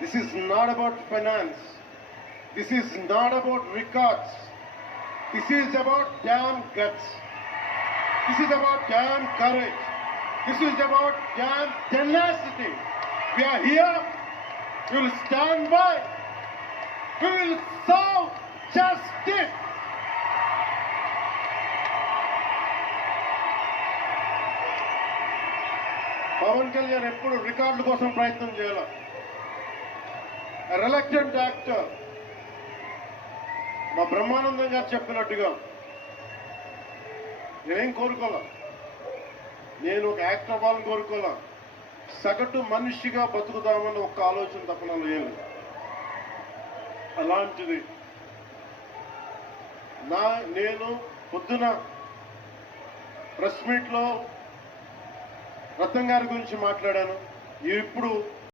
This is not about finance. This is not about records. This is about damn guts. This is about damn courage. This is about damn tenacity. We are here. We will stand by. We will serve justice. Pawan కళ్యాణ్ ఎప్పుడు రికార్డుల కోసం ప్రయత్నం చేయాలి. Reluctant actor. మా బ్రహ్మానందం గారు చెప్పినట్టుగా నేనేం కోరుకోలే, నేను ఒక యాక్టర్ అవ్వాలని కోరుకోలే, సగటు మనిషిగా బతుకుదామని ఒక ఆలోచన తప్ప నాకు లేదు. అలాంటిది నేను పొద్దున ప్రెస్ మీట్లో రత్నం గారి గురించి మాట్లాడాను. ఇప్పుడు